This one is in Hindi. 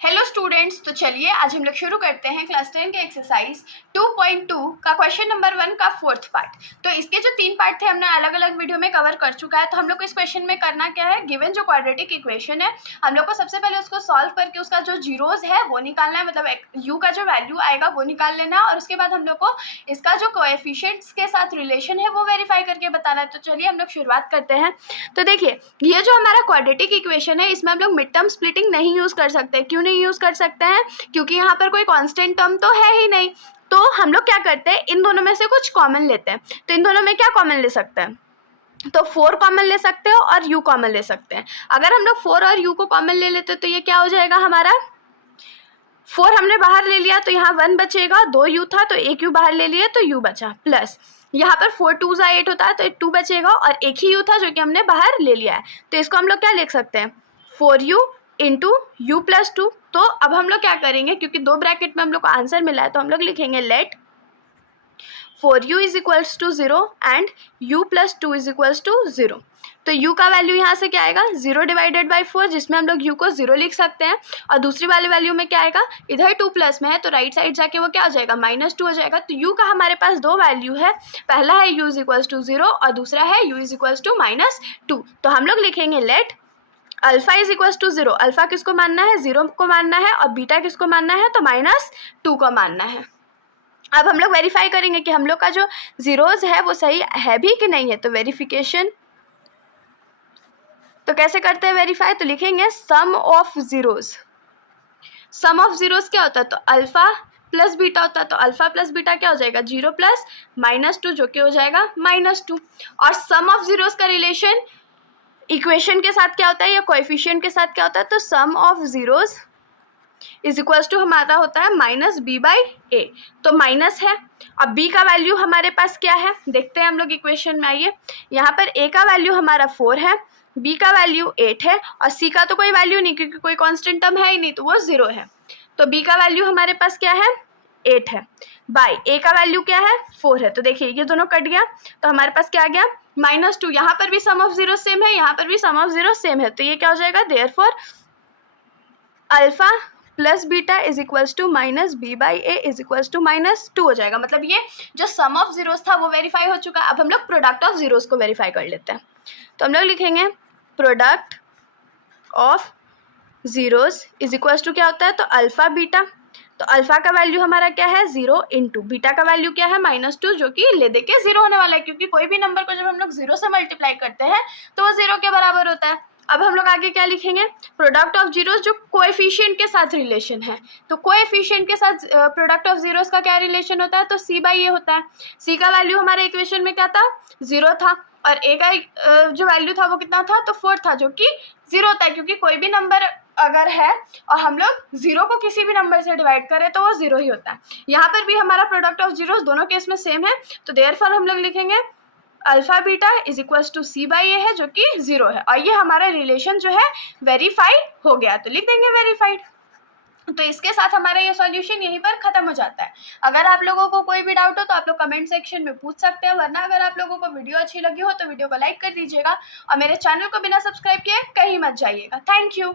हेलो स्टूडेंट्स, तो चलिए आज हम लोग शुरू करते हैं क्लास 10 के एक्सरसाइज 2.2 का क्वेश्चन नंबर 1 का फोर्थ पार्ट। तो इसके जो 3 पार्ट थे हमने अलग अलग वीडियो में कवर कर चुका है। तो हम लोग को इस क्वेश्चन में करना क्या है, गिवन जो क्वाड्रेटिक इक्वेशन है हम लोग को सबसे पहले उसको सॉल्व करके उसका जो जीरोज है वो निकालना है, मतलब यू का जो वैल्यू आएगा वो निकाल लेना है, और उसके बाद हम लोग को इसका जो कोएफिशिएंट्स के साथ रिलेशन है वो वेरीफाई करके बताना है। तो चलिए हम लोग शुरुआत करते हैं। तो देखिए, ये जो हमारा क्वाड्रेटिक इक्वेशन है इसमें हम लोग मिड टर्म स्प्लिटिंग नहीं यूज़ कर सकते। क्यों नहीं यूज़ कर सकते हैं? क्योंकि यहाँ पर कोई कांस्टेंट टर्म तो है ही नहीं। तो हम लोग क्या करते हैं, इन दोनों में से कुछ कॉमन लेते हैं। तो इन दोनों में क्या कॉमन ले सकते हैं? तो 4 कॉमन ले सकते हो और u कॉमन ले सकते हैं। अगर हम लोग 4 और u को कॉमन ले लेते तो ये क्या हो जाएगा हमारा, 4 हमने बाहर ले लिया तो यहाँ 1 बचेगा, 2 u था तो एक u बाहर ले लिया तो u बचा, प्लस यहाँ पर 4 2 8 होता है तो 2 बचेगा और एक ही u था जो कि हमने बाहर ले लिया है। तो इसको हम लोग क्या लिख सकते हैं, 4u इंटू u प्लस 2। तो अब हम लोग क्या करेंगे, क्योंकि 2 ब्रैकेट में हम लोग को आंसर मिला है तो हम लोग लिखेंगे let 4u is equals to 0 and u plus 2 is equals to 0। तो u का वैल्यू यहाँ से क्या आएगा, 0 डिवाइडेड बाई 4, जिसमें हम लोग u को 0 लिख सकते हैं। और दूसरी वाली वैल्यू में क्या आएगा, इधर 2 प्लस में है तो राइट साइड जाके वो क्या हो जाएगा, -2 हो जाएगा। तो u का हमारे पास 2 वैल्यू है, पहला है u इज इक्वल्स टू 0 और दूसरा है u इज इक्वल्स टू -2। तो हम लोग लिखेंगे let alpha is equals to 0, अल्फा किसको मानना है, 0 को मानना है, और बीटा किसको मानना है, तो -2 को मानना है। अब हम लोग वेरीफाई करेंगे कि हम लोग का जो जीरोज है वो सही है भी कि नहीं है। तो वेरिफिकेशन, तो कैसे करते हैं वेरीफाई, तो लिखेंगे sum of zeros. Sum of zeros क्या होता है, तो अल्फा प्लस बीटा होता है। तो अल्फा प्लस बीटा क्या हो जाएगा, 0 प्लस -2 जो कि हो जाएगा -2। और सम ऑफ जीरोज का रिलेशन इक्वेशन के साथ क्या होता है या कोएफिशिएंट के साथ क्या होता है, तो sum of zeros is equals to हमारा होता है -b/a। तो माइनस है, अब b का वैल्यू हमारे पास क्या है देखते हैं हम लोग इक्वेशन में। आइए, यहाँ पर a का वैल्यू हमारा 4 है, b का वैल्यू 8 है और c का तो कोई वैल्यू नहीं क्योंकि कोई कांस्टेंट टर्म है ही नहीं तो वो 0 है। तो b का वैल्यू हमारे पास क्या है, 8 है, बाई a का वैल्यू क्या है, 4 है। तो देखिए ये दोनों कट गया तो हमारे पास क्या आ गया, -2। यहाँ पर भी सम ऑफ जीरो सेम है, यहाँ पर भी सम ऑफ जीरो सेम है। तो ये क्या हो जाएगा, therefore alpha plus beta is equals to -b/a is equals to -2 हो जाएगा। मतलब ये जो सम ऑफ जीरोस था वो वेरीफाई हो चुका है। अब हम लोग प्रोडक्ट ऑफ जीरोस को वेरीफाई कर लेते हैं। तो हम लोग लिखेंगे product of zeros is equals to क्या होता है, तो अल्फा बीटा। तो अल्फा का वैल्यू हमारा क्या है, 0 इंटू बीटा का वैल्यू क्या है, -2, जो कि ले दे के 0 होने वाला है, क्योंकि कोई भी नंबर को जब हम लोग 0 से मल्टीप्लाई करते हैं तो वो 0 के बराबर होता है। अब हम लोग आगे क्या लिखेंगे, प्रोडक्ट ऑफ जीरोस जो कोएफिशिएंट के साथ रिलेशन है। तो कोएफिशिएंट के साथ प्रोडक्ट ऑफ जीरोस का क्या रिलेशन होता है, तो c/a होता है। c का वैल्यू हमारे इक्वेशन में क्या था, 0 था, और a का जो वैल्यू था वो कितना था, तो 4 था, जो कि 0 होता है, क्योंकि कोई भी नंबर अगर है और हम लोग 0 को किसी भी नंबर से डिवाइड करें तो वो 0 ही होता है। यहाँ पर भी हमारा प्रोडक्ट ऑफ जीरोस दोनों केस में सेम है। तो देयरफॉर हम लोग लिखेंगे alpha beta is equals to c/a है, जो कि 0 है, और ये हमारा रिलेशन जो है वेरीफाई हो गया। तो लिख देंगे वेरीफाइड। तो इसके साथ हमारा ये सॉल्यूशन यहीं पर खत्म हो जाता है। अगर आप लोगों को कोई भी डाउट हो तो आप लोग कमेंट सेक्शन में पूछ सकते हैं, वरना अगर आप लोगों को वीडियो अच्छी लगी हो तो वीडियो को लाइक कर दीजिएगा और मेरे चैनल को बिना सब्सक्राइब किए कहीं मत जाइएगा। Thank you.